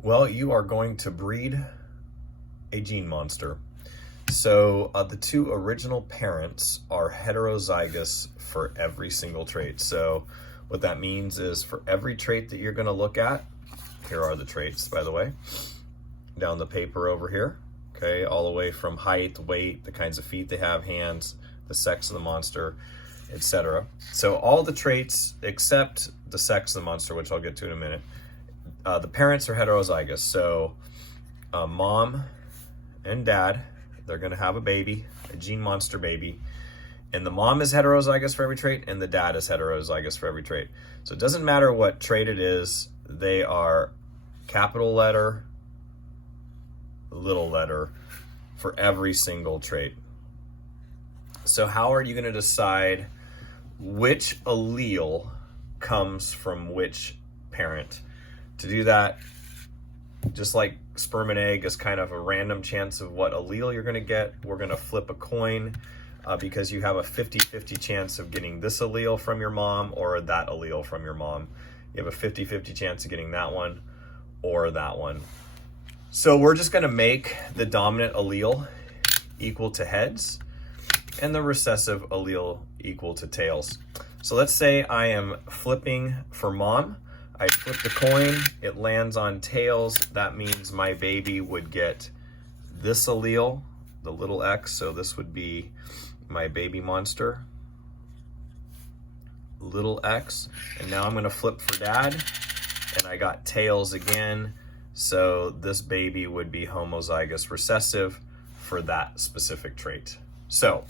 Well, you are going to breed a gene monster. So the two original parents are heterozygous for every single trait. So what that means is for every trait that you're going to look at, here are the traits, by the way, down the paper over here, okay, all the way from height, weight, the kinds of feet they have, hands, the sex of the monster, etc. So all the traits except the sex of the monster, which I'll get to in a minute, the parents are heterozygous. So mom and dad, they're going to have a baby, a gene monster baby. And the mom is heterozygous for every trait, and the dad is heterozygous for every trait. So it doesn't matter what trait it is, they are capital letter, little letter for every single trait. So how are you going to decide which allele comes from which parent? To do that, just like sperm and egg is kind of a random chance of what allele you're going to get, we're going to flip a coin because you have a 50-50 chance of getting this allele from your mom or that allele from your mom. You have a 50-50 chance of getting that one or that one. So we're just going to make the dominant allele equal to heads and the recessive allele equal to tails. So let's say I am flipping for mom. I flip the coin, it lands on tails. That means my baby would get this allele, the little x, so this would be my baby monster, little x. And now I'm gonna flip for dad, and I got tails again, so this baby would be homozygous recessive for that specific trait. So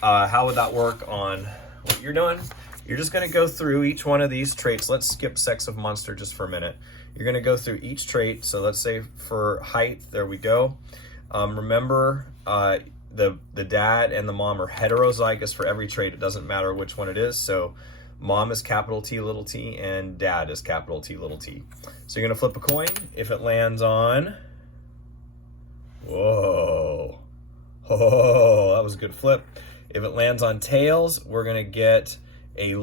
how would that work on what you're doing? You're just going to go through each one of these traits. Let's skip sex of monster just for a minute. You're going to go through each trait. So let's say for height, there we go. Remember, the dad and the mom are heterozygous for every trait. It doesn't matter which one it is. So mom is capital T, little t, and dad is capital T, little t. So you're going to flip a coin. If it lands on, whoa, oh, that was a good flip. If it lands on tails, we're going to get a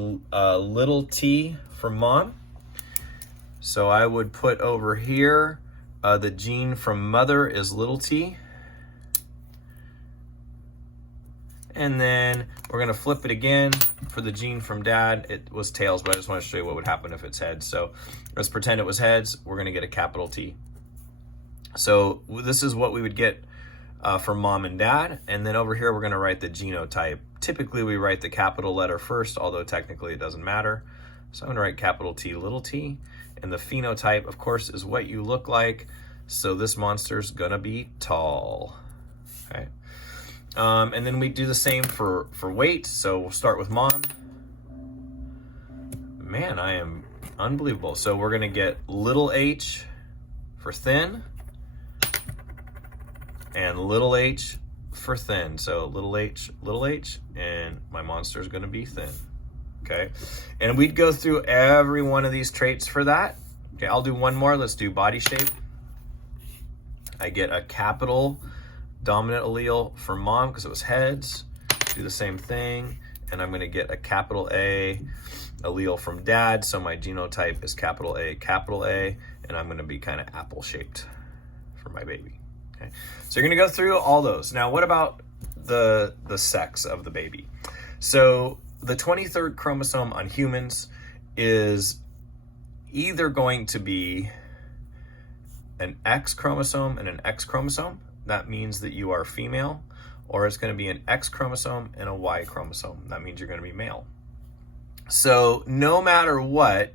little t from mom. So I would put over here, the gene from mother is little t. And then we're going to flip it again for the gene from dad. It was tails, but I just want to show you what would happen if it's heads. So let's pretend it was heads. We're going to get a capital T. So this is what we would get from mom and dad. And then over here, we're going to write the genotype. Typically, we write the capital letter first, although technically it doesn't matter. So I'm going to write capital T, little t. And the phenotype, of course, is what you look like. So this monster's going to be tall. Okay. And then we do the same for weight. So we'll start with mom. Man, I am unbelievable. So we're going to get little h for thin and little h for thin. So little h, and my monster is going to be thin. Okay. And we'd go through every one of these traits for that. Okay, I'll do one more. Let's do body shape. I get a capital dominant allele for mom because it was heads. Do the same thing. And I'm going to get a capital A allele from dad. So my genotype is capital A, and I'm going to be kind of apple shaped for my baby. Okay. So you're going to go through all those. Now, what about the sex of the baby? So the 23rd chromosome on humans is either going to be an X chromosome and an X chromosome. That means that you are female, or it's going to be an X chromosome and a Y chromosome. That means you're going to be male. So no matter what,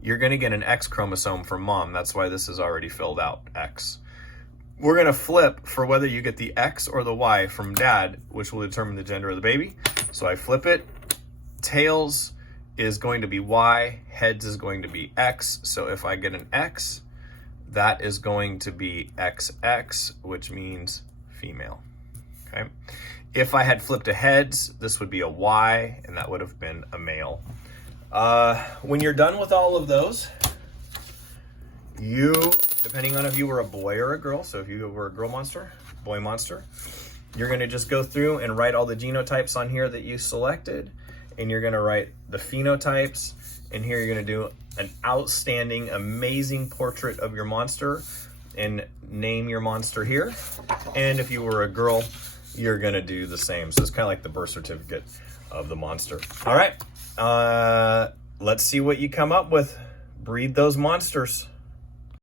you're going to get an X chromosome from mom. That's why this is already filled out, X. We're going to flip for whether you get the X or the Y from dad, which will determine the gender of the baby. So I flip it. Tails is going to be Y, heads is going to be X. So if I get an X, that is going to be XX, which means female. Okay. If I had flipped a heads, this would be a Y, and that would have been a male. When you're done with all of those, you, depending on if you were a boy or a girl, so if you were a girl monster, boy monster, you're going to just go through and write all the genotypes on here that you selected, and you're going to write the phenotypes, and here you're going to do an outstanding, amazing portrait of your monster and name your monster here. And if you were a girl, you're gonna do the same. So it's kind of like the birth certificate of the monster. All right, let's see what you come up with. Breed those monsters.